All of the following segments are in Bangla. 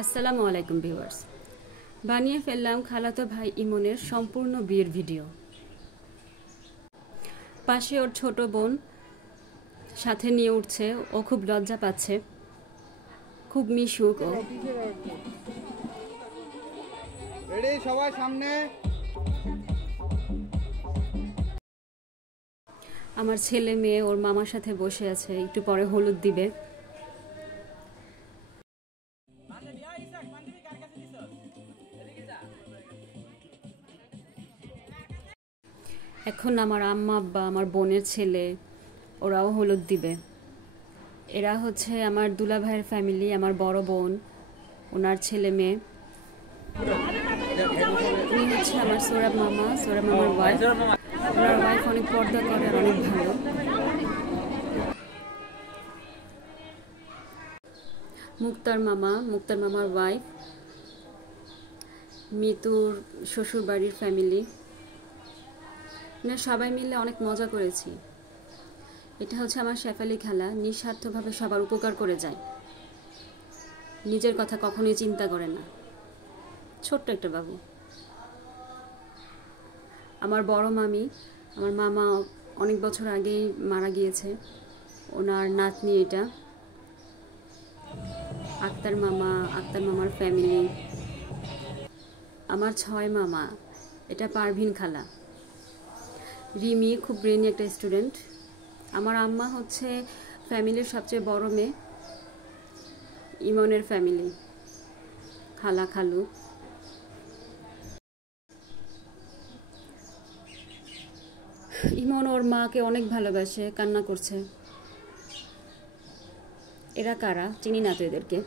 আসসালামু আলাইকুম ভিউয়ার্স, বানিয়ে ফেললাম খালাতো ভাই ইমনের সম্পূর্ণ বিয়ের ভিডিও। পাশে ওর ছোট বোন সাথে নিয়ে উঠছে, ও খুব লজ্জা পাচ্ছে, খুব মিশুক ও। সবাই সামনে। আমার ছেলে মেয়ে ওর মামার সাথে বসে আছে, একটু পরে হলুদ দিবে। এখন আমার আম্মা আব্বা, আমার বোনের ছেলে, ওরাও হলুদ দিবে। এরা হচ্ছে আমার দুলা ভাইয়ের ফ্যামিলি, আমার বড় বোন, ওনার ছেলে মেয়ে। উনি হচ্ছে আমার সোহরাব মামার ওয়াইফ। ওনার ওয়াইফ অনেক পর্দা করে আর অনেক ভালো। মুক্তার মামার ওয়াইফ, মিতুর শ্বশুর বাড়ির ফ্যামিলি। সবাই মিলে অনেক মজা করেছি। এটা হচ্ছে আমার শেফালি খালা, নিঃস্বার্থভাবে সবার উপকার করে যায়, নিজের কথা কখনোই চিন্তা করে না, ছোট্ট একটা বাবু। আমার বড় মামি, আমার মামা অনেক বছর আগেই মারা গিয়েছে, ওনার নাতনি এটা। আক্তার মামার ফ্যামিলি। আমার 6 মামা, এটা পারভিন খালা। রিমি খুব ব্রেনি একটা স্টুডেন্ট। আমার আম্মা হচ্ছে ফ্যামিলির সবচেয়ে বড় মেয়ে, ইমনের ফ্যামিলি, খালা খালু। ইমন ওর মাকে অনেক ভালোবাসে, কান্না করছে। এরা কারা চিনি না তো এদেরকে।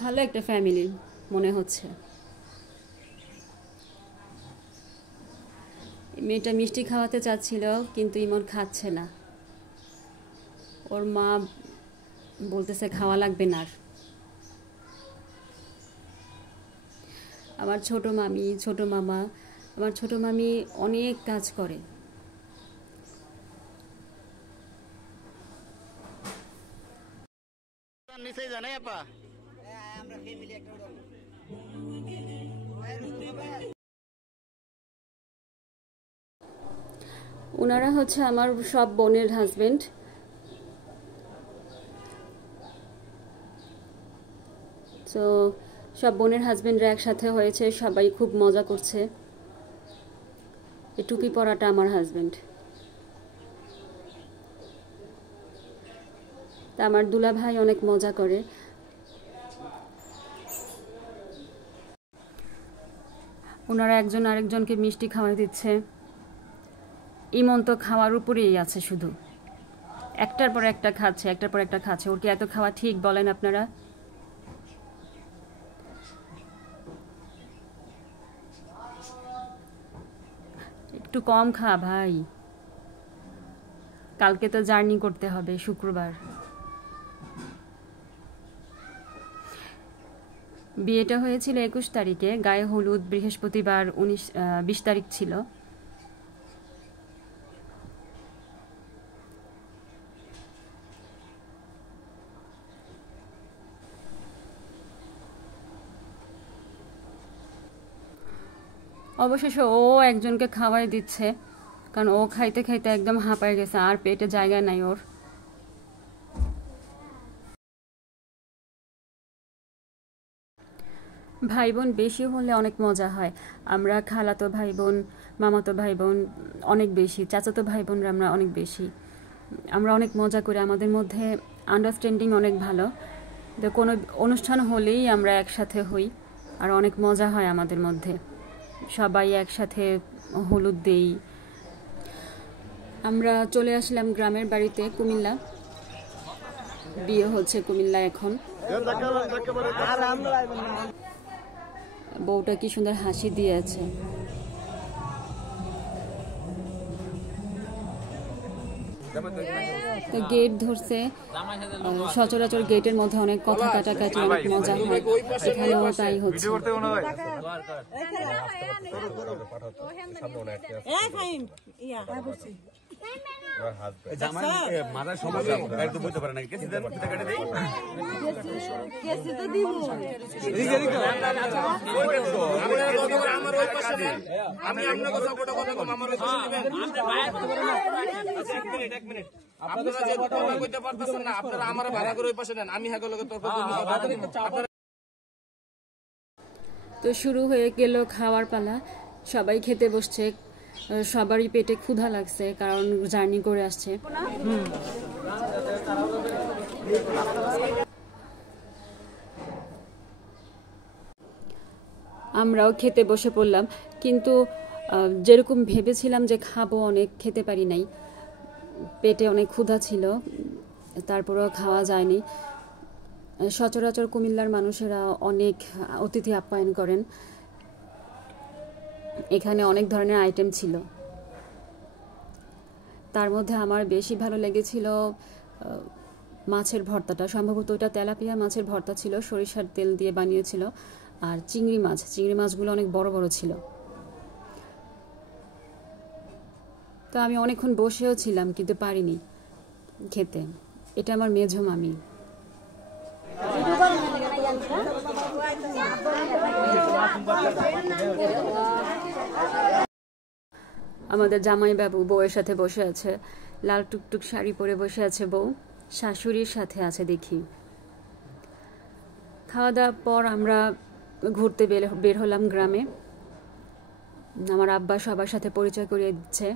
ভালো একটা ফ্যামিলি মনে হচ্ছে। মেয়েটা মিষ্টি খাওয়াতে চাচ্ছিল কিন্তু ইমন খাচ্ছে না। ওর মা বলতেছে খাওয়া লাগবে না। আমার ছোট মামা, আমার ছোট মামি অনেক কাজ করে। ওনারা হচ্ছে আমার সব বোনের হাজবেন্ড। তো সব বোনের হাজবেন্ডরা একসাথে হয়েছে, সবাই খুব মজা করছে। এই টুপি পরাটা আমার হাজবেন্ড। তা আমার দুলা ভাই অনেক মজা করে। ওনারা একজন আরেকজনকে মিষ্টি খাওয়াই দিচ্ছে। ইমন তো খাওয়ার উপরেই আছে, শুধু একটার পর একটা খাচ্ছে। ওর কি এত খাওয়া ঠিক বলেন আপনারা? একটু কম খা ভাই, কালকে তো জার্নি করতে হবে, শুক্রবার। বিয়েটা হয়েছিল 21 তারিখে, গায়ে হলুদ বৃহস্পতিবার 20 তারিখ ছিল। অবশেষে ও একজনকে খাওয়াই দিচ্ছে, কারণ ও খাইতে খাইতে একদম হাঁপায় গেছে, আর পেটে জায়গা নাই ওর। ভাই বোন বেশি হলে অনেক মজা হয়। আমরা খালাতো ভাই বোন, মামাতো ভাই বোন অনেক বেশি, চাচাতো ভাই বোনরা আমরা অনেক বেশি। আমরা অনেক মজা করি, আমাদের মধ্যে আন্ডারস্ট্যান্ডিং অনেক ভালো। তো কোনো অনুষ্ঠান হলেই আমরা একসাথে হই, আর অনেক মজা হয় আমাদের মধ্যে। সবাই একসাথে হলুদ দেই। আমরা চলে আসলাম গ্রামের বাড়িতে, কুমিল্লা। বিয়ে হচ্ছে কুমিল্লা এখন। বউটা কি সুন্দর হাসি দিয়ে আছে। তো গেট ধরছে, সচরাচর গেটের মধ্যে অনেক কথা কাটাকাটি, অনেক মজা হয়। এখানেও তাই হচ্ছে। মাথার সমস্যা গাড়ি তো বলতে পারে না কেসি দেন কেটে দেই কেসি তো দিব আমার ওই পাশে দেন আমি আপনাকে সাপোর্ট কথা কম আমার ওই পাশে দিবেন এক মিনিট আপনারা যে কথা কইতে পারতেছেন না আপনারা আমার ভাড়া করে ওই পাশে নেন আমি হাগো লগে তর্ক করব কথা। তো শুরু হয়ে গেল খাওয়ার পালা। সবাই খেতে বসছে, সবারই পেটে ক্ষুধা লাগছে কারণ জার্নি করে আসছে। আমরাও খেতে বসে পড়লাম, কিন্তু যেরকম ভেবেছিলাম যে খাবো অনেক, খেতে পারি নাই। পেটে অনেক ক্ষুধা ছিল, তারপরেও খাওয়া যায়নি। সচরাচর কুমিল্লার মানুষেরা অনেক অতিথি আপ্যায়ন করেন, এখানে অনেক ধরনের আইটেম ছিল। তার মধ্যে আমার বেশি ভালো লেগেছিল মাছের ভর্তাটা। সম্ভবত ওটা তেলাপিয়া মাছের ভর্তা ছিল, সরিষার তেল দিয়ে বানিয়েছিল। আর চিংড়ি মাছগুলো অনেক বড় বড় ছিল। তো আমি অনেকক্ষণ বসেও ছিলাম কিন্তু পারিনি খেতে। এটা আমার মেঝো মামি। আমাদের জামাই বাবু বউয়ের সাথে বসে আছে, লাল টুকটুক শাড়ি পরে বসে আছে বউ, শাশুড়ির সাথে আছে দেখি। খাওয়া দাওয়ার পর আমরা ঘুরতে বের হলাম গ্রামে। আমার আব্বা সবার সাথে পরিচয় করিয়ে দিচ্ছে।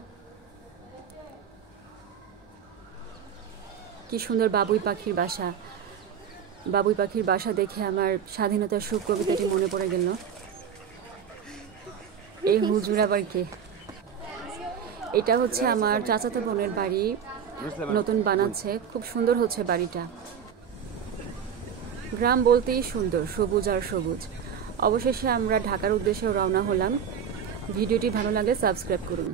কি সুন্দর বাবুই পাখির বাসা। বাবুই পাখির বাসা দেখে আমার স্বাধীনতার সুখ কবিতাটি মনে পড়ে গেল। এই হুজুর আবার কে? এটা হচ্ছে আমার চাচাতো বোনের বাড়ি, নতুন বানাচ্ছে, খুব সুন্দর হচ্ছে বাড়িটা। গ্রাম বলতেই সুন্দর, সবুজ আর সবুজ। অবশেষে আমরা ঢাকার উদ্দেশ্যে রওনা হলাম। ভিডিওটি ভালো লাগলে সাবস্ক্রাইব করুন।